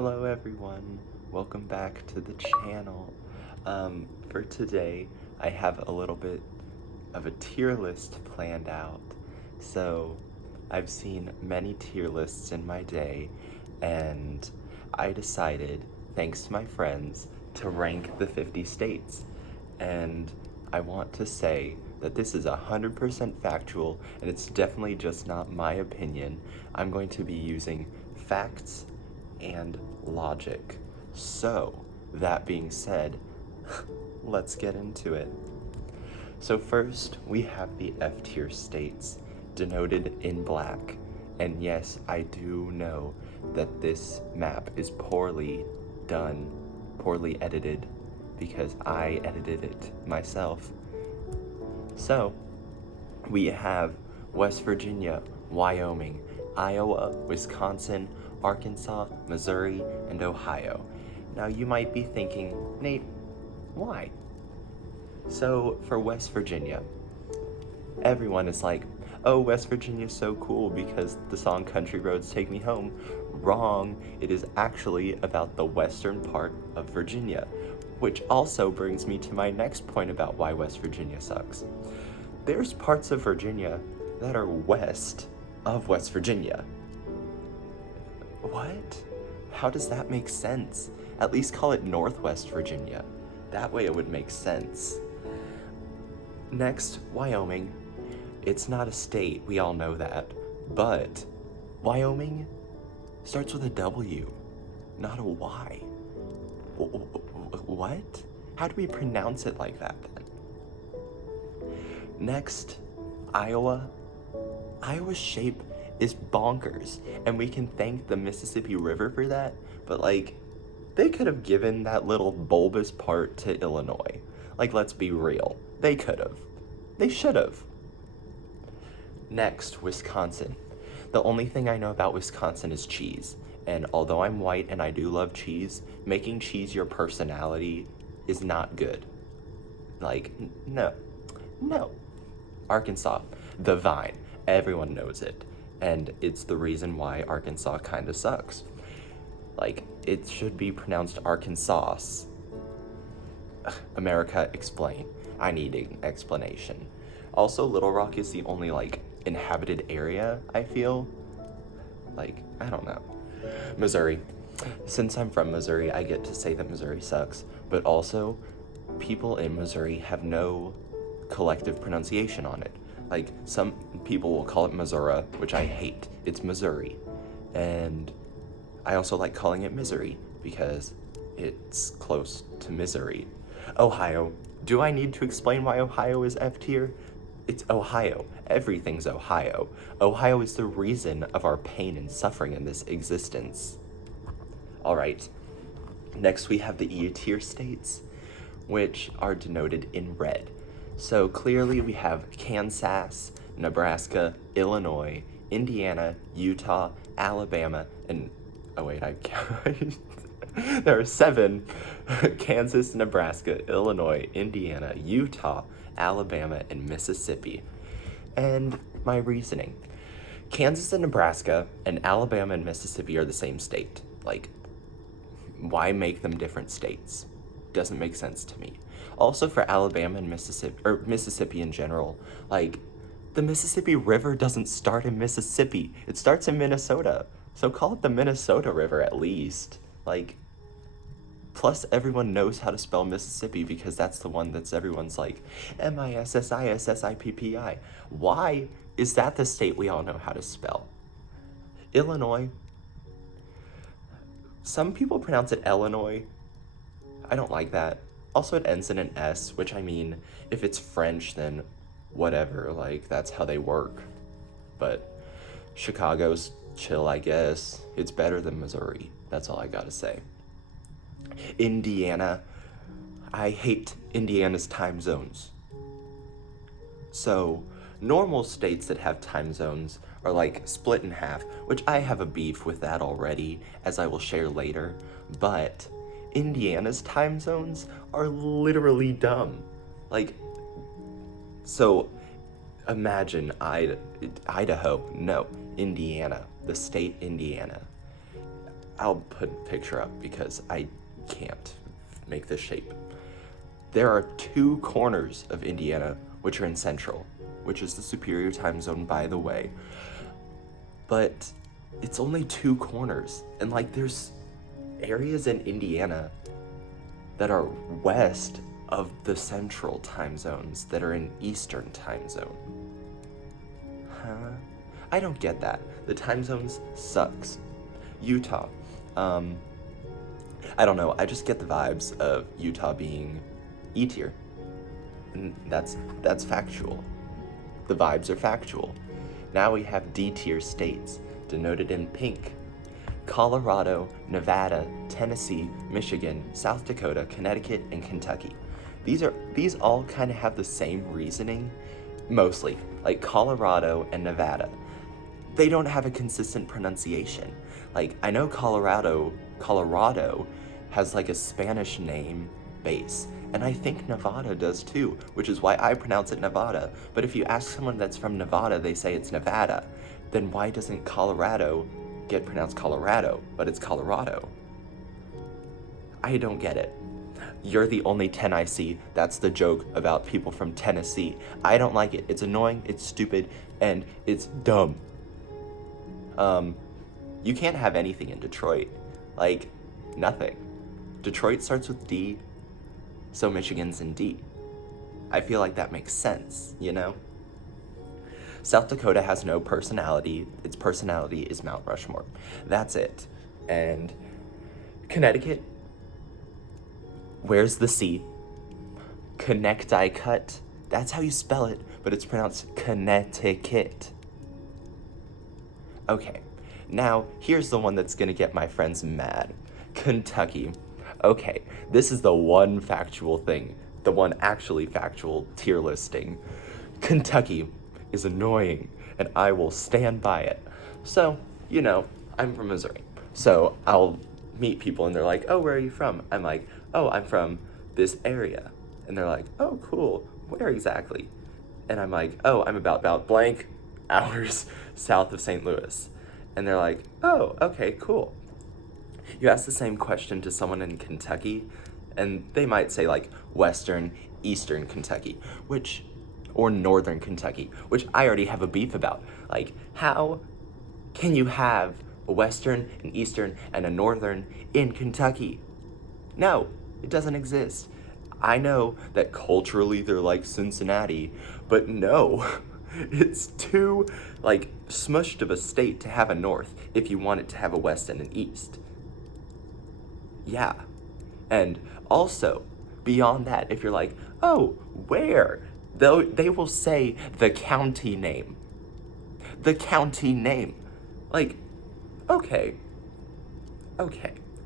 Hello everyone, welcome back to the channel. For today, I have a little bit of a tier list planned out. So, I've seen many tier lists in my day, and I decided, thanks to my friends, to rank the 50 states. And I want to say that this is 100% factual, and it's definitely just not my opinion. I'm going to be using facts and logic. So, that being said, let's get into it. So first, we have the F tier states, denoted in black. And yes, I do know that this map is poorly done, poorly edited, because I edited it myself. So, we have West Virginia, Wyoming, Iowa, Wisconsin, Arkansas, Missouri, and Ohio. Now you might be thinking, Nate, why? So for West Virginia, everyone is like, oh, West Virginia's so cool because the song Country Roads Take Me Home. Wrong, it is actually about the western part of Virginia, which also brings me to my next point about why West Virginia sucks. There's parts of Virginia that are west of West Virginia. What? How does that make sense? At least call it Northwest Virginia. That way it would make sense. Next, Wyoming. It's not a state, we all know that. But Wyoming starts with a W, not a Y. What? How do we pronounce it like that then? Next, Iowa. Iowa's shape is bonkers, and we can thank the Mississippi River for that, but they could have given that little bulbous part to Illinois. Let's be real. They could have. They should have. Next, Wisconsin. The only thing I know about Wisconsin is cheese, and although I'm white and I do love cheese, making cheese your personality is not good. No. Arkansas, the vine. Everyone knows it. And it's the reason why Arkansas kinda sucks. It should be pronounced Arkansas. America, explain. I need an explanation. Also, Little Rock is the only, inhabited area, I feel. I don't know. Missouri. Since I'm from Missouri, I get to say that Missouri sucks, but also, people in Missouri have no collective pronunciation on it. Some people will call it Missouri, which I hate. It's Missouri. And I also like calling it Misery because it's close to misery. Ohio. Do I need to explain why Ohio is F tier? It's Ohio. Everything's Ohio. Ohio is the reason of our pain and suffering in this existence. Alright. Next we have the E tier states, which are denoted in red. So clearly we have Kansas, Nebraska, Illinois, Indiana, Utah, Alabama, and there are 7. Kansas, Nebraska, Illinois, Indiana, Utah, Alabama, and Mississippi. And my reasoning. Kansas and Nebraska and Alabama and Mississippi are the same state. Why make them different states? Doesn't make sense to me. Also for Alabama and Mississippi, or Mississippi in general, the Mississippi River doesn't start in Mississippi. It starts in Minnesota. So call it the Minnesota River at least. Plus everyone knows how to spell Mississippi because that's the one that's everyone's Mississippi. Why is that the state we all know how to spell? Illinois. Some people pronounce it Illinois. I don't like that. Also, it ends in an S, which if it's French, then whatever, that's how they work. But Chicago's chill, I guess. It's better than Missouri. That's all I gotta say. Indiana. I hate Indiana's time zones. So, normal states that have time zones are split in half, which I have a beef with that already, as I will share later, but Indiana's time zones are literally dumb. So imagine Idaho, no, Indiana, the state Indiana. I'll put a picture up because I can't make this shape. There are 2 corners of Indiana which are in Central, which is the superior time zone, by the way. But it's only 2 corners, and like there's areas in Indiana that are west of the Central time zones that are in Eastern time zone. Huh? I don't get that. The time zones sucks. Utah. I don't know. I just get the vibes of Utah being E tier. And that's factual. The vibes are factual. Now we have D tier states, denoted in pink. Colorado, Nevada, Tennessee, Michigan, South Dakota, Connecticut, and Kentucky. These all kind of have the same reasoning, mostly. Like Colorado and Nevada. They don't have a consistent pronunciation. Like, I know Colorado has like a Spanish name base, and I think Nevada does too, which is why I pronounce it Nevada. But if you ask someone that's from Nevada, they say it's Nevada. Then why doesn't Colorado get pronounced Colorado, but it's Colorado? I don't get it. You're the only 10 I see. That's the joke about people from Tennessee. I don't like it. It's annoying, it's stupid, and it's dumb. You can't have anything in Detroit. Like, nothing. Detroit starts with D, so Michigan's in D. I feel like that makes sense, you know? South Dakota has no personality. Its personality is Mount Rushmore. That's it. And Connecticut, where's the C? Connecticut. That's how you spell it, but it's pronounced Connecticut. Okay, now here's the one that's gonna get my friends mad. Kentucky. Okay, this is the one factual thing, the one actually factual tier listing. Kentucky is annoying, and I will stand by it. So, you know, I'm from Missouri. So I'll meet people and they're like, oh, where are you from? I'm like, oh, I'm from this area. And they're like, oh, cool, where exactly? And I'm like, oh, I'm about blank hours south of St. Louis. And they're like, oh, okay, cool. You ask the same question to someone in Kentucky, and they might say like Western, Eastern Kentucky, or Northern Kentucky, which I already have a beef about. Like, how can you have a Western, an Eastern, and a Northern in Kentucky? No, it doesn't exist. I know that culturally they're like Cincinnati, but no, it's too like smushed of a state to have a North if you want it to have a West and an East. Yeah. And also, beyond that, if you're like, oh, where? They will say the county name. The county name. Like, okay,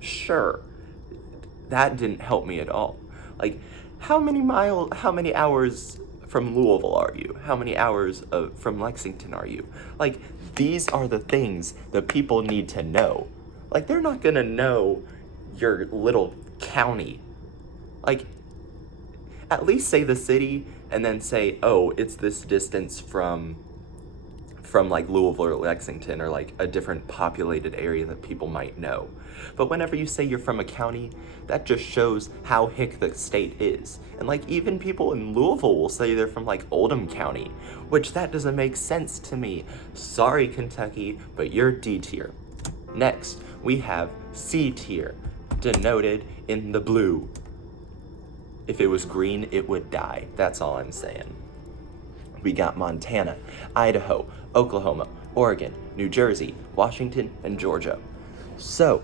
sure. That didn't help me at all. Like, how many hours from Louisville are you? How many hours from Lexington are you? Like, these are the things that people need to know. Like, they're not gonna know your little county. Like, at least say the city and then say, oh, it's this distance from like Louisville or Lexington, or like a different populated area that people might know. But whenever you say you're from a county, that just shows how hick the state is. And like, even people in Louisville will say they're from like Oldham County, which that doesn't make sense to me. Sorry, Kentucky, but you're D tier. Next, we have C tier, denoted in the blue. If it was green, it would die. That's all I'm saying. We got Montana, Idaho, Oklahoma, Oregon, New Jersey, Washington, and Georgia. So,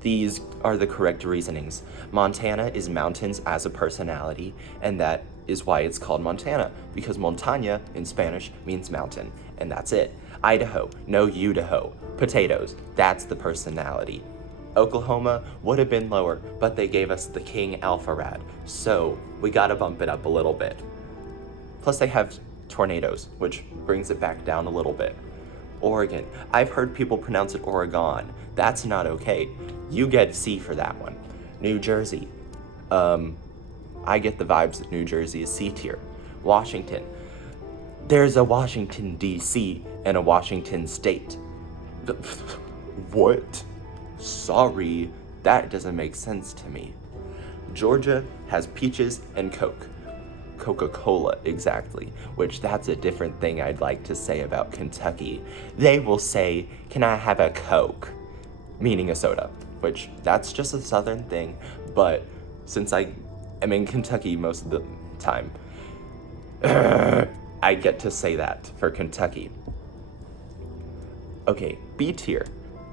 these are the correct reasonings. Montana is mountains as a personality, and that is why it's called Montana, because montaña in Spanish means mountain, and that's it. Idaho, no Idaho. Potatoes, that's the personality. Oklahoma would have been lower, but they gave us the King Alpharad, so we gotta bump it up a little bit. Plus they have tornadoes, which brings it back down a little bit. Oregon, I've heard people pronounce it Oregon. That's not okay. You get C for that one. New Jersey, I get the vibes that New Jersey is C tier. Washington, there's a Washington, D.C. and a Washington State. What? Sorry, that doesn't make sense to me. Georgia has peaches and Coke. Coca-Cola, exactly, which that's a different thing I'd like to say about Kentucky. They will say, "Can I have a Coke?" Meaning a soda, which that's just a southern thing, but since I am in Kentucky most of the time, I get to say that for Kentucky. Okay, B tier.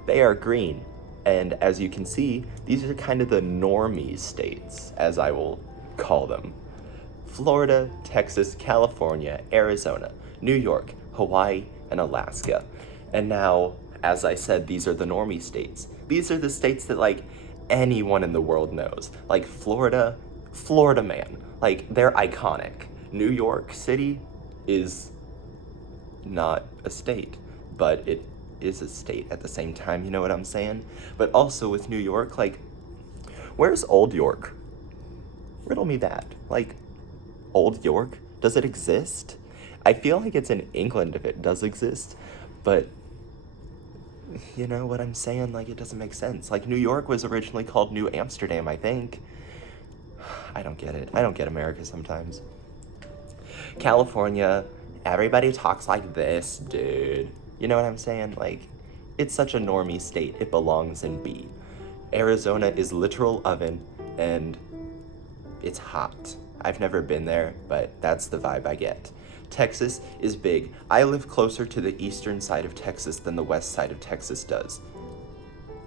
They are green, and as you can see, these are kind of the normie states, as I will call them. Florida, Texas, California, Arizona, New York, Hawaii, and Alaska. And now, as I said, these are the normie states. These are the states that, like, anyone in the world knows. Like Florida man. Like, they're iconic. New York City is not a state, but it is a state at the same time, you know what I'm saying? But also with New York, like, where's Old York? Riddle me that. Like, Old York? Does it exist? I feel like it's in England if it does exist, but you know what I'm saying? Like, it doesn't make sense. Like, New York was originally called New Amsterdam, I think. I don't get it. I don't get America sometimes. California, everybody talks like this, dude. You know what I'm saying? Like, it's such a normie state. It belongs in B. Arizona is literal oven, and it's hot. I've never been there, but that's the vibe I get. Texas is big. I live closer to the eastern side of Texas than the west side of Texas does.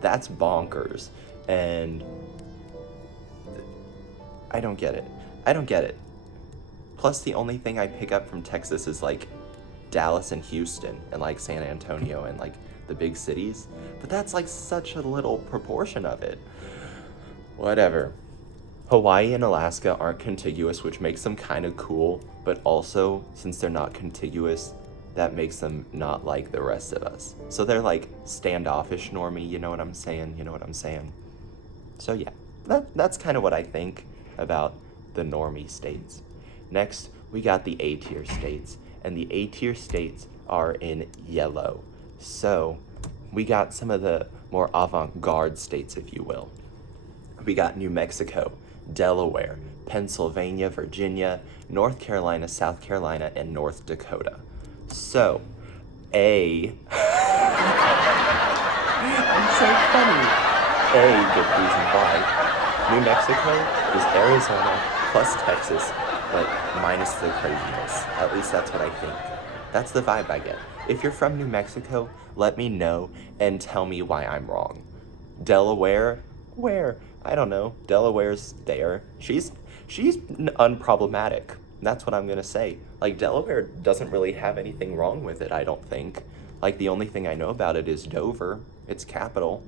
That's bonkers. And I don't get it. I don't get it. Plus, the only thing I pick up from Texas is like Dallas and Houston and like San Antonio and like the big cities. But that's like such a little proportion of it. Whatever. Hawaii and Alaska aren't contiguous, which makes them kind of cool, but also, since they're not contiguous, that makes them not like the rest of us. So they're like standoffish normie, you know what I'm saying? You know what I'm saying? So yeah, that's kind of what I think about the normie states. Next, we got the A tier states, and the A tier states are in yellow. So we got some of the more avant-garde states, if you will. We got New Mexico, Delaware, Pennsylvania, Virginia, North Carolina, South Carolina, and North Dakota. So, A. I'm so funny. A, good reason why. New Mexico is Arizona plus Texas, but minus the craziness. At least that's what I think. That's the vibe I get. If you're from New Mexico, let me know and tell me why I'm wrong. Delaware? Where? I don't know. Delaware's there. She's unproblematic. That's what I'm gonna say. Like, Delaware doesn't really have anything wrong with it, I don't think. Like, the only thing I know about it is Dover, its capital.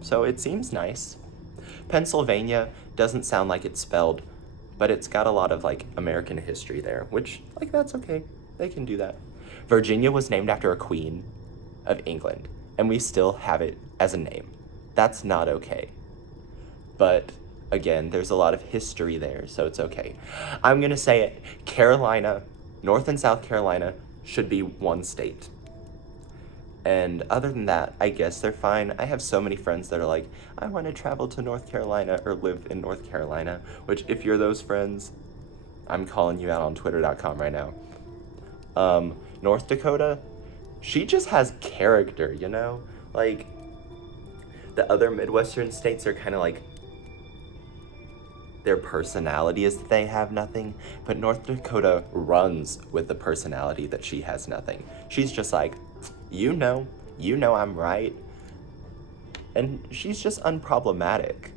So it seems nice. Pennsylvania doesn't sound like it's spelled, but it's got a lot of, like, American history there, which, like, that's okay. They can do that. Virginia was named after a queen of England, and we still have it as a name. That's not okay. But again, there's a lot of history there, so it's okay. I'm gonna say it. Carolina, North and South Carolina should be one state. And other than that, I guess they're fine. I have so many friends that are like, I want to travel to North Carolina or live in North Carolina, which if you're those friends, I'm calling you out on twitter.com right now. North Dakota, she just has character, you know? Like, the other Midwestern states are kind of like, their personality is that they have nothing, but North Dakota runs with the personality that she has nothing. She's just like, you know I'm right. And she's just unproblematic.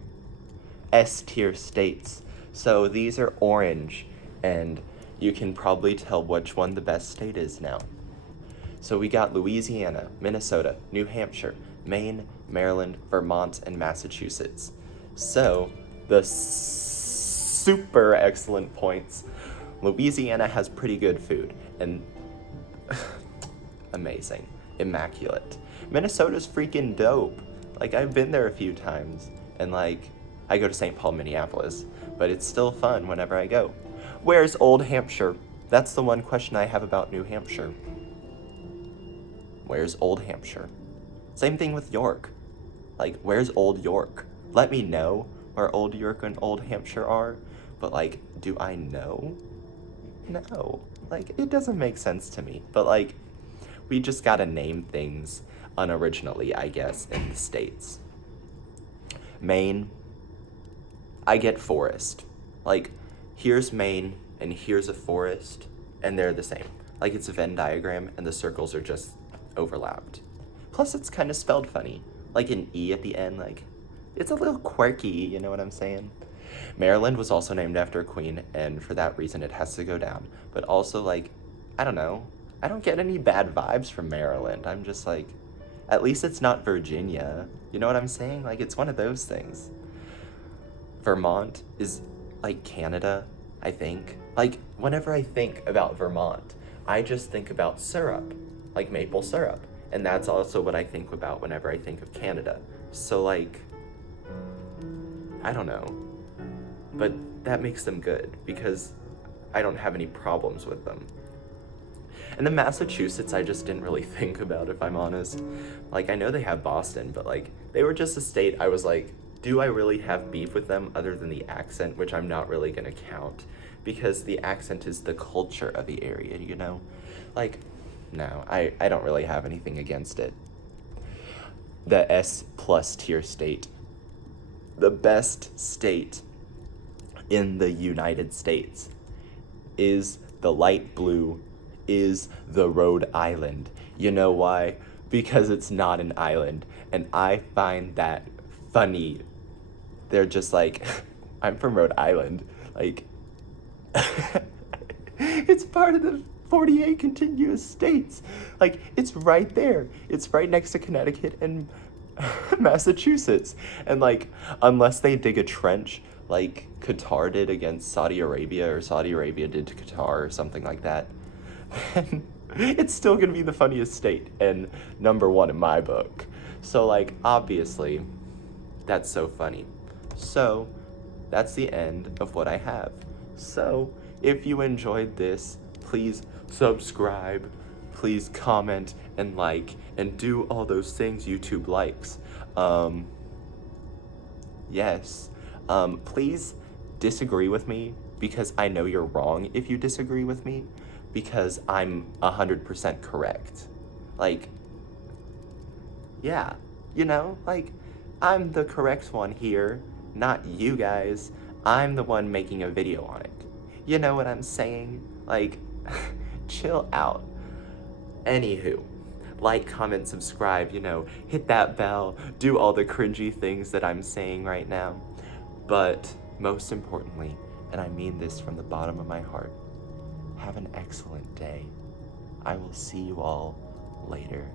S tier states. So these are orange, and you can probably tell which one the best state is now. So we got Louisiana, Minnesota, New Hampshire, Maine, Maryland, Vermont, and Massachusetts. So the super excellent points. Louisiana has pretty good food, and amazing, immaculate. Minnesota's freaking dope. Like, I've been there a few times, and like, I go to St. Paul, Minneapolis, but it's still fun whenever I go. Where's Old Hampshire? That's the one question I have about New Hampshire. Where's Old Hampshire? Same thing with York. Like, where's Old York? Let me know where Old York and Old Hampshire are, but like, do I know? No. Like, it doesn't make sense to me. But like, we just gotta name things unoriginally, I guess, in the States. Maine, I get forest. Like, here's Maine, and here's a forest, and they're the same. Like, it's a Venn diagram, and the circles are just overlapped. Plus, it's kind of spelled funny. Like an E at the end, like, it's a little quirky, you know what I'm saying? Maryland was also named after a queen, and for that reason, it has to go down. But also, like, I don't know. I don't get any bad vibes from Maryland. I'm just like, at least it's not Virginia. You know what I'm saying? Like, it's one of those things. Vermont is like Canada, I think. Like, whenever I think about Vermont, I just think about syrup, like maple syrup. And that's also what I think about whenever I think of Canada. So, like, I don't know. But that makes them good because I don't have any problems with them. And then Massachusetts, I just didn't really think about, if I'm honest. Like, I know they have Boston, but like, they were just a state I was like, do I really have beef with them other than the accent, which I'm not really gonna count, because the accent is the culture of the area, you know? Like, no, I don't really have anything against it. The S+ tier state. The best state in the United States is the light blue, is the Rhode Island. You know why? Because it's not an island, and I find that funny. They're just like, I'm from Rhode Island. Like, it's part of the 48 contiguous states. Like, it's right there. It's right next to Connecticut and Massachusetts. And like, unless they dig a trench like Qatar did against Saudi Arabia, or Saudi Arabia did to Qatar, or something like that, then it's still gonna be the funniest state and number one in my book. So like, obviously, that's so funny. So that's the end of what I have. So if you enjoyed this, please subscribe, please comment and like, and do all those things YouTube likes. Yes. Please disagree with me, because I know you're wrong if you disagree with me, because I'm 100% correct. Like, yeah, you know, like, I'm the correct one here, not you guys. I'm the one making a video on it. You know what I'm saying? Like, chill out. Anywho, like, comment, subscribe, you know, hit that bell, do all the cringy things that I'm saying right now. But most importantly, and I mean this from the bottom of my heart, have an excellent day. I will see you all later.